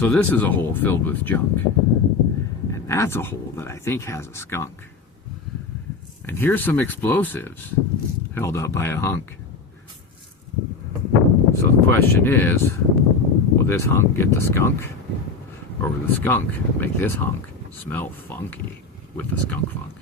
So this is a hole filled with junk. And that's a hole that I think has a skunk. And here's some explosives held up by a hunk. So the question is, will this hunk get the skunk? Or will the skunk make this hunk smell funky with the skunk funk?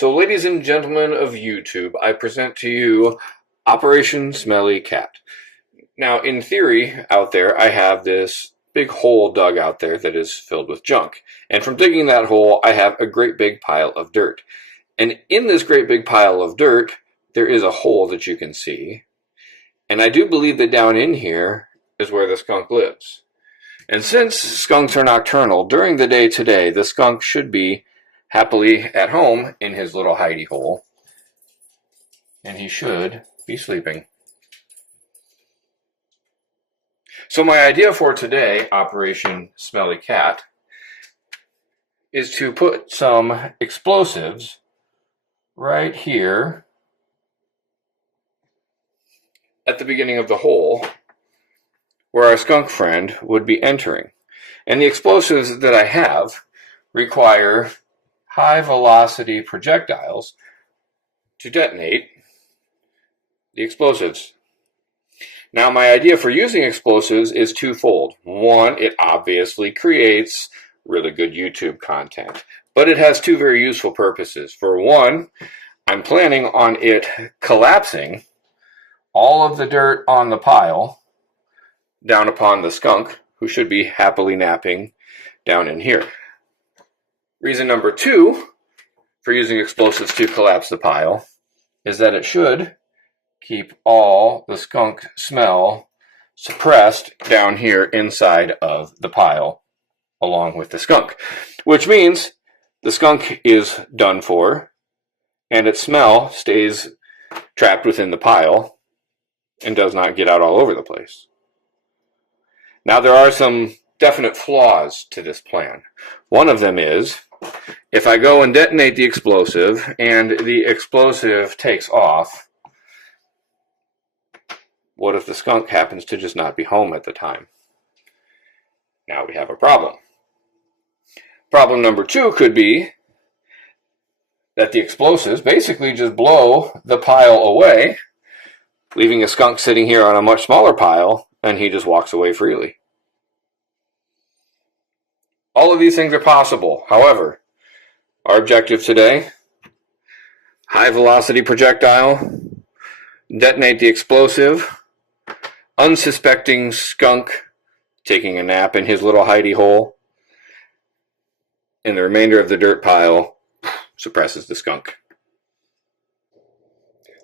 So ladies and gentlemen of YouTube, I present to you Operation Smelly Cat. Now in theory, out there, I have this big hole dug out there that is filled with junk. And from digging that hole, I have a great big pile of dirt. And in this great big pile of dirt, there is a hole that you can see. And I do believe that down in here is where the skunk lives. And since skunks are nocturnal, during the day today, the skunk should be happily at home in his little hidey hole, and he should be sleeping. So my idea for today, Operation Smelly Cat, is to put some explosives right here at the beginning of the hole where our skunk friend would be entering. And the explosives that I have require high velocity projectiles to detonate the explosives. Now my idea for using explosives is twofold. One, it obviously creates really good YouTube content, but it has two very useful purposes. For one, I'm planning on it collapsing all of the dirt on the pile down upon the skunk, who should be happily napping down in here. Reason number two for using explosives to collapse the pile is that it should keep all the skunk smell suppressed down here inside of the pile along with the skunk, which means the skunk is done for and its smell stays trapped within the pile and does not get out all over the place. Now there are some definite flaws to this plan. One of them is, if I go and detonate the explosive and the explosive takes off, what if the skunk happens to just not be home at the time? Now we have a problem. Problem number two could be that the explosives basically just blow the pile away, leaving a skunk sitting here on a much smaller pile, and he just walks away freely. All of these things are possible. However, our objective today, high velocity projectile, detonate the explosive unsuspecting skunk taking a nap in his little hidey hole, and the remainder of the dirt pile suppresses the skunk.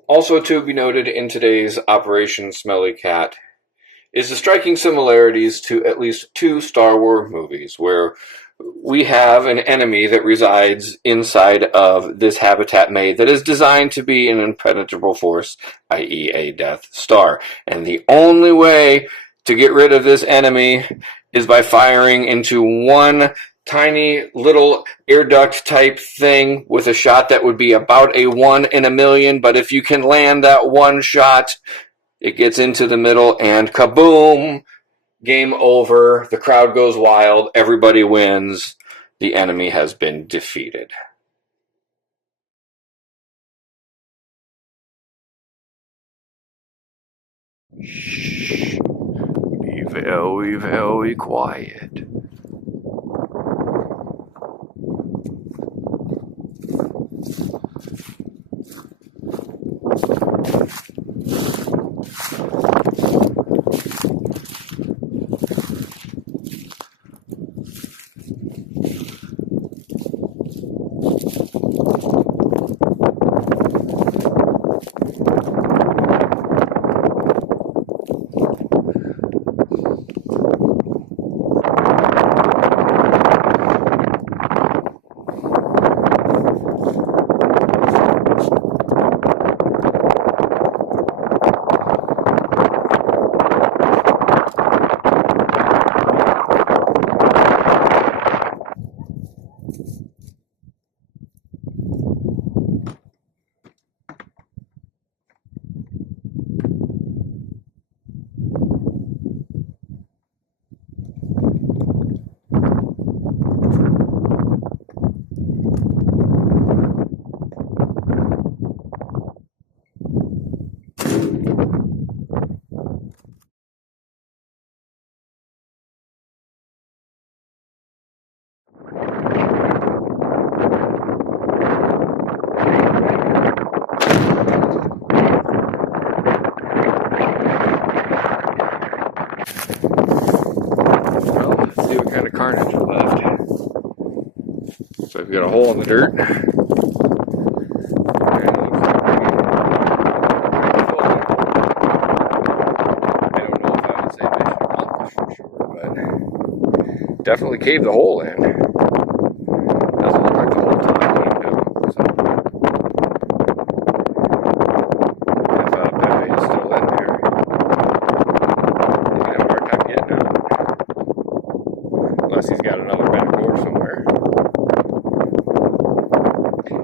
Also to be noted in today's Operation Smelly Cat is the striking similarities to at least 2 Star Wars movies, where we have an enemy that resides inside of this habitat made that is designed to be an impenetrable force, i.e. a Death Star. And the only way to get rid of this enemy is by firing into one tiny little air duct type thing with a shot that would be about a 1 in a million, but if you can land that one shot, it gets into the middle and kaboom! Game over, the crowd goes wild, everybody wins, the enemy has been defeated. Shh. Be very, very quiet. Carnage left. So I've got a hole in the dirt. I don't know if I would say mission accomplished for sure, but definitely caved the hole in. Doesn't look like the whole top caved up. So if Pepe is still in there, he's gonna have a hard time getting out. Unless he's got another back door somewhere.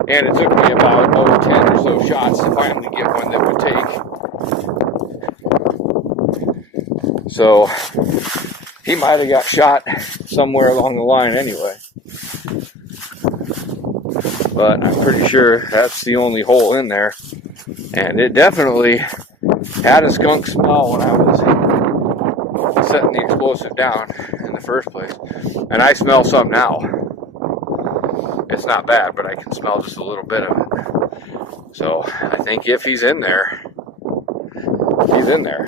And it took me about 10 or so shots to finally get one that would take. So he might have got shot somewhere along the line anyway. But I'm pretty sure that's the only hole in there. And it definitely had a skunk smell when I was setting the explosive down in the first place. And I smell some now. It's not bad, but I can smell just a little bit of it. So I think if he's in there, he's in there.